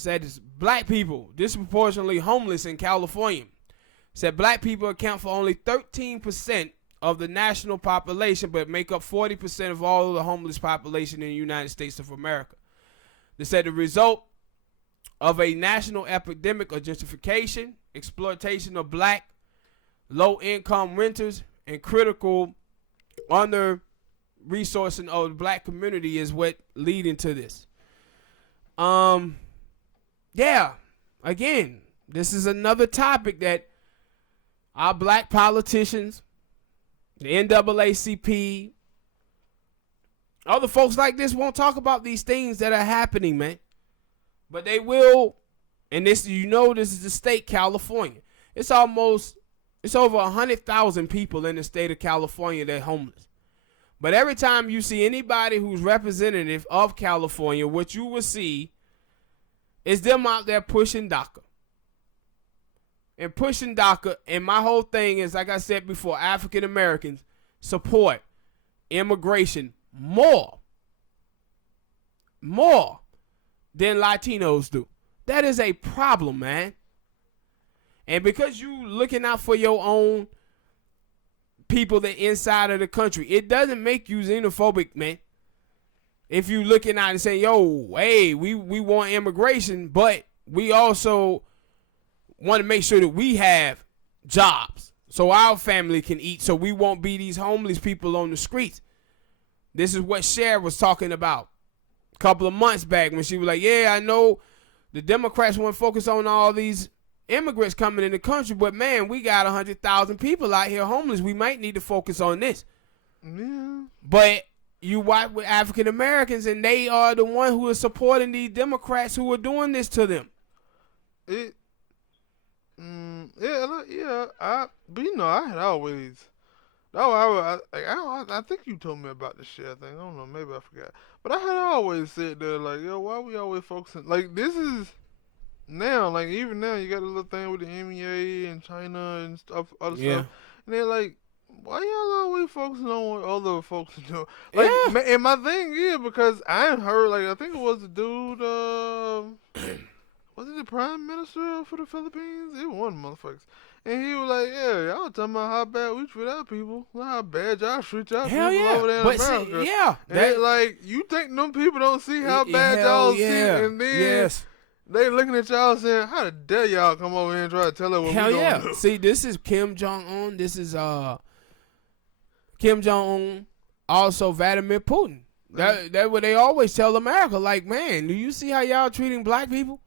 It said black people disproportionately homeless in California. It said black people account for only 13% of the national population, but make up 40% of all of the homeless population in the United States of America. They said the result of a national epidemic of gentrification, exploitation of black, low-income renters, and critical under-resourcing of the black community is what leading to this. Yeah, again, this is another topic that our black politicians, the NAACP, other folks like this won't talk about these things that are happening, man. But they will, and this, this is the state, California. It's over 100,000 people in the state of California that are homeless. But every time you see anybody who's representative of California, what you will see is them out there pushing DACA. And pushing DACA, and my whole thing is, like I said before, African Americans support immigration more than Latinos do. That is a problem, man. And because you looking out for your own people that inside of the country, it doesn't make you xenophobic, man. If you looking out and saying, yo, hey, we want immigration, but we also want to make sure that we have jobs so our family can eat, so we won't be these homeless people on the streets. This is what Cher was talking about a couple of months back when she was like, yeah, I know the Democrats want to focus on all these immigrants coming in the country, but man, we got 100,000 people out here homeless. We might need to focus on this. Yeah. But you watch with African Americans, and they are the one who are supporting these Democrats who are doing this to them. I had always. I think you told me about the share thing. I don't know, maybe I forgot. But I had always said that, like, yo, why we always focusing? Like, this is now, like, even now, you got a little thing with the MEA and China and stuff, other stuff. And they're like, why y'all always focusing on what other folks are doing? Like, and my thing is, because I heard, like, I think it was the dude, was it the Prime Minister for the Philippines? It was one of the motherfuckers. And he was like, yeah, y'all talking about how bad we treat our people. How bad y'all treat y'all people over there in America. And like, you think them people don't see how bad y'all see? And then they looking at y'all saying, how the dare y'all come over here and try to tell us what we don't do? See, this is Kim Jong-un. This is Kim Jong-un. Also Vladimir Putin. That's what they always tell America. Like, man, do you see how y'all treating black people?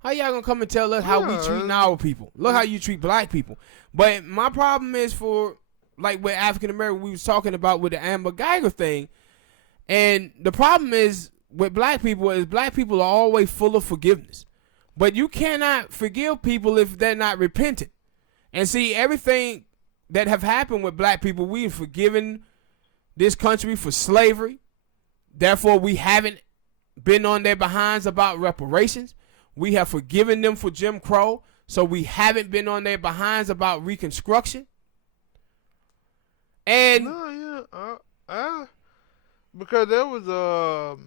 How y'all gonna come and tell us how we treat our people? Look how you treat black people. But my problem is for, like, with African American, we was talking about with the Amber Geiger thing. And the problem is with black people are always full of forgiveness. But you cannot forgive people if they're not repentant. And see, everything that have happened with black people, we've forgiven this country for slavery. Therefore, we haven't been on their behinds about reparations. We have forgiven them for Jim Crow, so we haven't been on their behinds about Reconstruction. And because there was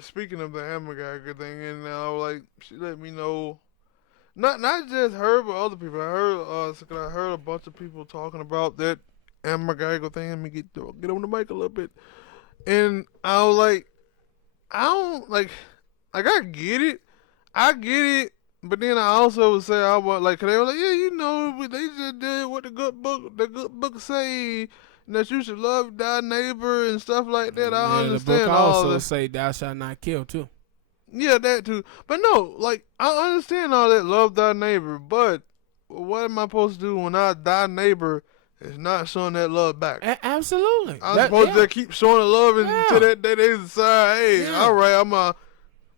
speaking of the Amber Geiger thing, and like, she let me know, not just her but other people. I heard a bunch of people talking about that Amber Geiger thing. Let me get on the mic a little bit, and I was like, I don't like I get it. I get it, but then I also would say I want, like, 'cause they were like, yeah, they just did what the good book say, that you should love thy neighbor and stuff like that. I understand. The book also say thou shalt not kill too. Yeah, that too. But no, like, I understand all that, love thy neighbor, but what am I supposed to do when thy neighbor is not showing that love back? Absolutely. I'm supposed to keep showing the love until that they decide, hey, all right,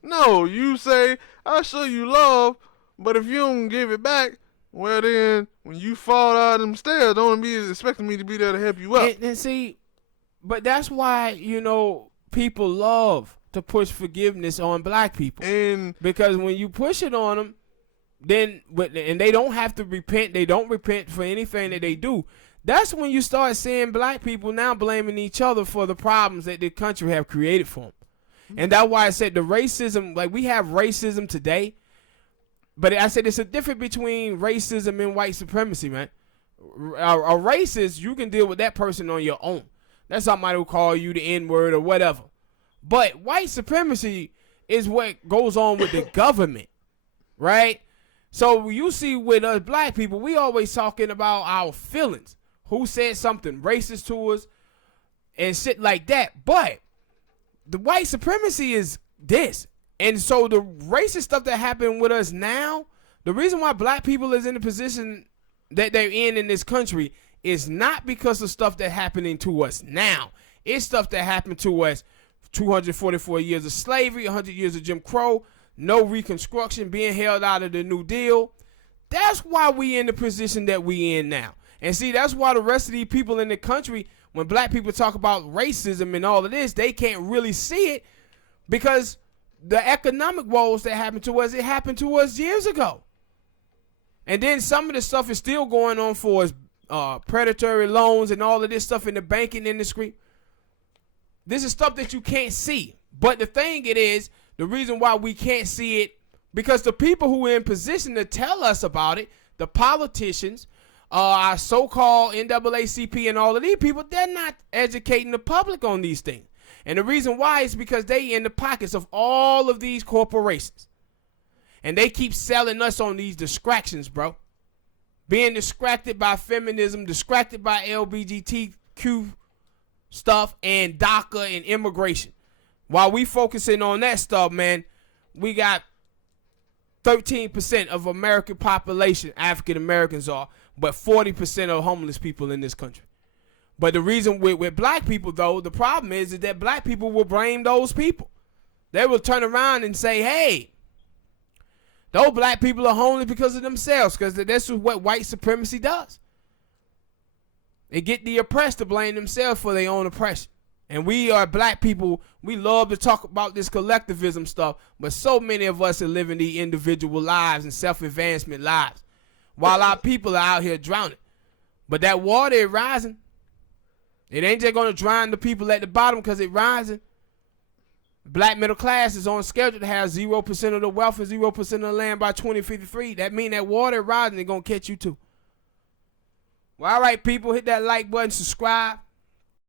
no, you say, I show you love, but if you don't give it back, well then, when you fall out of them stairs, don't be expecting me to be there to help you up. And see, but that's why, people love to push forgiveness on black people. And because when you push it on them, and they don't have to repent, they don't repent for anything that they do, that's when you start seeing black people now blaming each other for the problems that the country have created for them. And that's why I said the racism, like we have racism today, but I said it's a difference between racism and white supremacy, man. A racist, you can deal with that person on your own. That's somebody who call you the N-word or whatever. But white supremacy is what goes on with the government, right? So you see with us black people, we always talking about our feelings. Who said something racist to us and shit like that. But the white supremacy is this. And so the racist stuff that happened with us now, the reason why black people is in the position that they're in this country is not because of stuff that happening to us now. It's stuff that happened to us 244 years of slavery, 100 years of Jim Crow, no Reconstruction, being held out of the New Deal. That's why we in the position that we in now. And see, that's why the rest of these people in the country, when black people talk about racism and all of this, they can't really see it because the economic woes that happened to us, it happened to us years ago. And then some of the stuff is still going on for us, predatory loans and all of this stuff in the banking industry. This is stuff that you can't see. But the thing it is, the reason why we can't see it, because the people who are in position to tell us about it, the politicians, our so-called NAACP and all of these people, they're not educating the public on these things. And the reason why is because they in the pockets of all of these corporations. And they keep selling us on these distractions, bro. Being distracted by feminism, distracted by LGBTQ stuff, and DACA and immigration. While we focusing on that stuff, man, we got 13% of American population, African Americans are, but 40% of homeless people in this country. But the reason with black people, though, the problem is that black people will blame those people. They will turn around and say, hey, those black people are homeless because of themselves, because that's what white supremacy does. They get the oppressed to blame themselves for their own oppression. And we are black people, we love to talk about this collectivism stuff, but so many of us are living these individual lives and self-advancement lives, while our people are out here drowning. But that water is rising. It ain't just going to drown the people at the bottom because it's rising. Black middle class is on schedule to have 0% of the wealth and 0% of the land by 2053. That means that water rising is going to catch you too. Well, all right, people, hit that like button, subscribe.